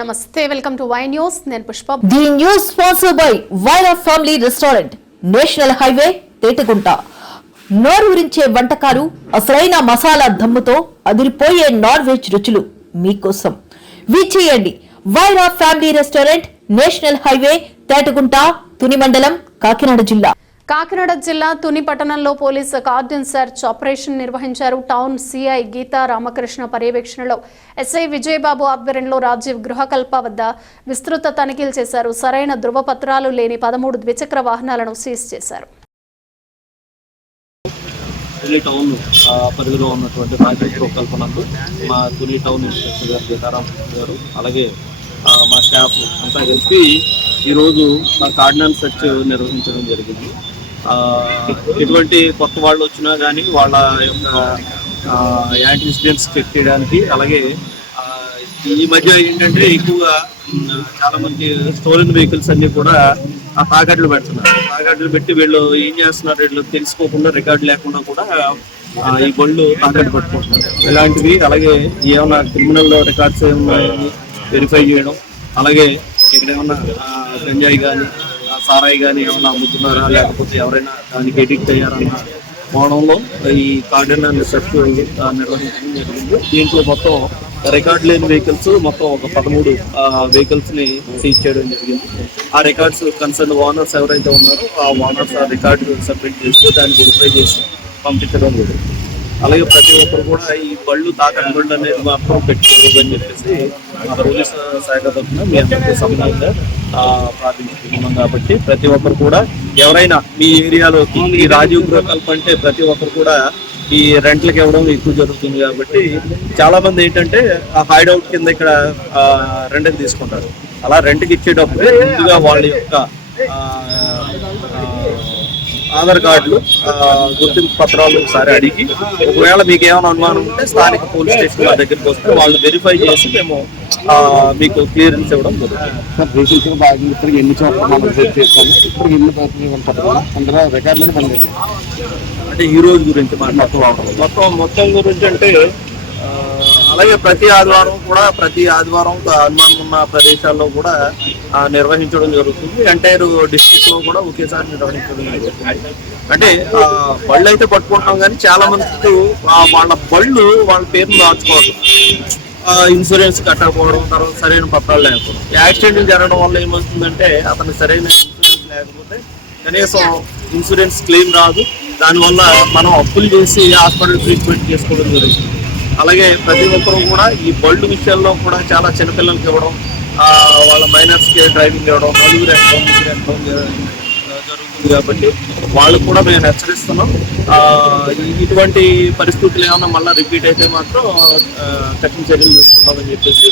నమస్తే welcome to Y news నేను Pushpa the news sponsored by Vyra family restaurant national highway Tetagunta నోరూరించే వంటకాలు అసలైన మసాలా దమ్ముతో అదిరిపోయే నాన్ వెజ్ రుచులు మీకోసం విచ్చేయండి Vyra family restaurant national highway Tetagunta Tuni మండలం కాకినాడ జిల్లా కాకినాడ జిల్లా తుని పట్టణంలో పోలీసు కార్డన్ సెర్చ్ ఆపరేషన్ నిర్వహించారు. టౌన్ సిఐ గీతా రామకృష్ణ పర్యవేక్షణలో ఎస్ఐ విజయబాబు ఆధ్వర్యంలో రాజీవ్ గృహకల్ప వద్ద విస్తృత తనిఖీలు చేశారు. సరైన ధృవపత్రాలు లేని 13 ద్విచక్ర వాహనాలను సీజ్ చేశారు. తుని టౌన్ పరిధిలో ఉన్నటువంటి రాజీవ్ గృహకల్పనందు మా తుని టౌన్ ఇన్స్పెక్టర్ గారు గీతారాం గారు అలాగే మా స్టాఫ్ అంతా కలిపి ఈరోజు కార్డినల్ సెర్చ్ నిర్వహించడం జరిగింది. ఎటువంటి కొత్త వాళ్ళు వచ్చినా కానీ వాళ్ళ యొక్క యాంటీ ఇన్సిడెంట్స్ చెక్ చేయడానికి, అలాగే ఈ మధ్య ఏంటంటే ఎక్కువగా చాలా మంది స్టోలెన్ వెహికల్స్ అన్ని కూడా తాకట్లు పెడుతున్నారు. తాకట్లు పెట్టి వీళ్ళు ఏం చేస్తున్నారు, వీళ్ళు తెలుసుకోకుండా రికార్డు లేకుండా కూడా ఈ బళ్ళు తాకట్టు పెట్టుకుంటున్నారు. ఇలాంటివి అలాగే ఏమైనా క్రిమినల్ రికార్డ్స్ ఏమన్నా వెరిఫై చేయడం, అలాగే ఇక్కడ ఏమన్నా గంజాయి కానీ సారాయి కానీ ఏమన్నా అమ్ముతున్నారా, లేకపోతే ఎవరైనా దానికి ఎడిక్ట్ అయ్యారన్న కోణంలో ఈ కార్డినల్ సెర్చ్ నిర్వహించడం జరిగింది. దీంట్లో మొత్తం రికార్డ్ లేని వెహికల్స్ మొత్తం ఒక 13 వెహికల్స్ ని సీజ్ చేయడం జరిగింది. ఆ రికార్డ్స్ కన్సర్న్ ఓనర్స్ ఎవరైతే ఉన్నారో ఆ ఓనర్స్ ఆ రికార్డు సబ్మిట్ చేసి దాన్ని వెరిఫై చేసి పంపించడం జరిగింది. అలాగే ప్రతి ఒక్కరు కూడా ఈ బళ్ళు తాకట్టు బళ్ళు అనేది మాత్రం పెట్టుకోవద్దని చెప్పేసి పోలీస్ శాఖ తరఫున మీ అందరికీ సమయంగా ప్రార్థించుకుంటున్నాం. కాబట్టి ప్రతి ఒక్కరు కూడా ఎవరైనా మీ ఏరియాలో ఈ రాజీవ్ గృహకల్ప అంటే ప్రతి ఒక్కరు కూడా ఈ రెంట్లకు ఇవ్వడం ఎక్కువ జరుగుతుంది. కాబట్టి చాలా మంది ఏంటంటే హైడౌట్ కింద ఇక్కడ రెంట్కి తీసుకుంటారు. అలా రెంట్కి ఇచ్చేటప్పుడు ముందుగా వాళ్ళ యొక్క ఆధార్ కార్డులు, గుర్తింపు పత్రాలు ఒకసారి అడిగి, ఒకవేళ మీకు ఏమైనా అనుమానం ఉంటే స్థానిక పోలీస్ స్టేషన్ మా దగ్గరికి వస్తే వాళ్ళు వెరిఫై చేసి మేము మీకు క్లియరెన్స్ ఇవ్వడం జరుగుతుంది. ఎన్ని చోట్ల మనం చేస్తాము, ఇప్పుడు ఎన్ని అందులో రికార్డులను పొందండి. అంటే ఈ రోజు గురించి మొత్తం గురించి అంటే అలాగే ప్రతి ఆదివారం అనుమానం ఉన్న ప్రదేశాల్లో కూడా నిర్వహించడం జరుగుతుంది. ఎంటైర్ డిస్ట్రిక్ట్ లో కూడా ఒకేసారి నిర్వహించడం జరుగుతుంది. అంటే బళ్ళు అయితే పట్టుకుంటున్నాం, కానీ చాలా మందికి వాళ్ళ బళ్ళు వాళ్ళ పేరును దాచుకోవడం, ఇన్సూరెన్స్ కట్టకపోవడం, తర్వాత సరైన పత్రాలు లేకపోవడం. యాక్సిడెంట్ జరగడం వల్ల ఏమవుతుందంటే అతనికి సరైన ఇన్సూరెన్స్ లేకపోతే కనీసం ఇన్సూరెన్స్ క్లెయిమ్ రాదు. దానివల్ల మనం అప్పులు చేసి హాస్పిటల్ ట్రీట్మెంట్ చేసుకోవడం జరుగుతుంది. అలాగే ప్రతి ఒక్కరు కూడా ఈ బళ్ళు విషయాల్లో కూడా చాలా చిన్నపిల్లలకి ఇవ్వడం, వాళ్ళ మైనర్స్కి డ్రైవింగ్ ఇవ్వడం, నలుగురు ఎక్కడం జరుగుతుంది. కాబట్టి వాళ్ళు కూడా మేము హెచ్చరిస్తున్నాం. ఇటువంటి పరిస్థితులు ఏమైనా మళ్ళీ రిపీట్ అయితే మాత్రం కఠిన చర్యలు తీసుకుంటామని చెప్పేసి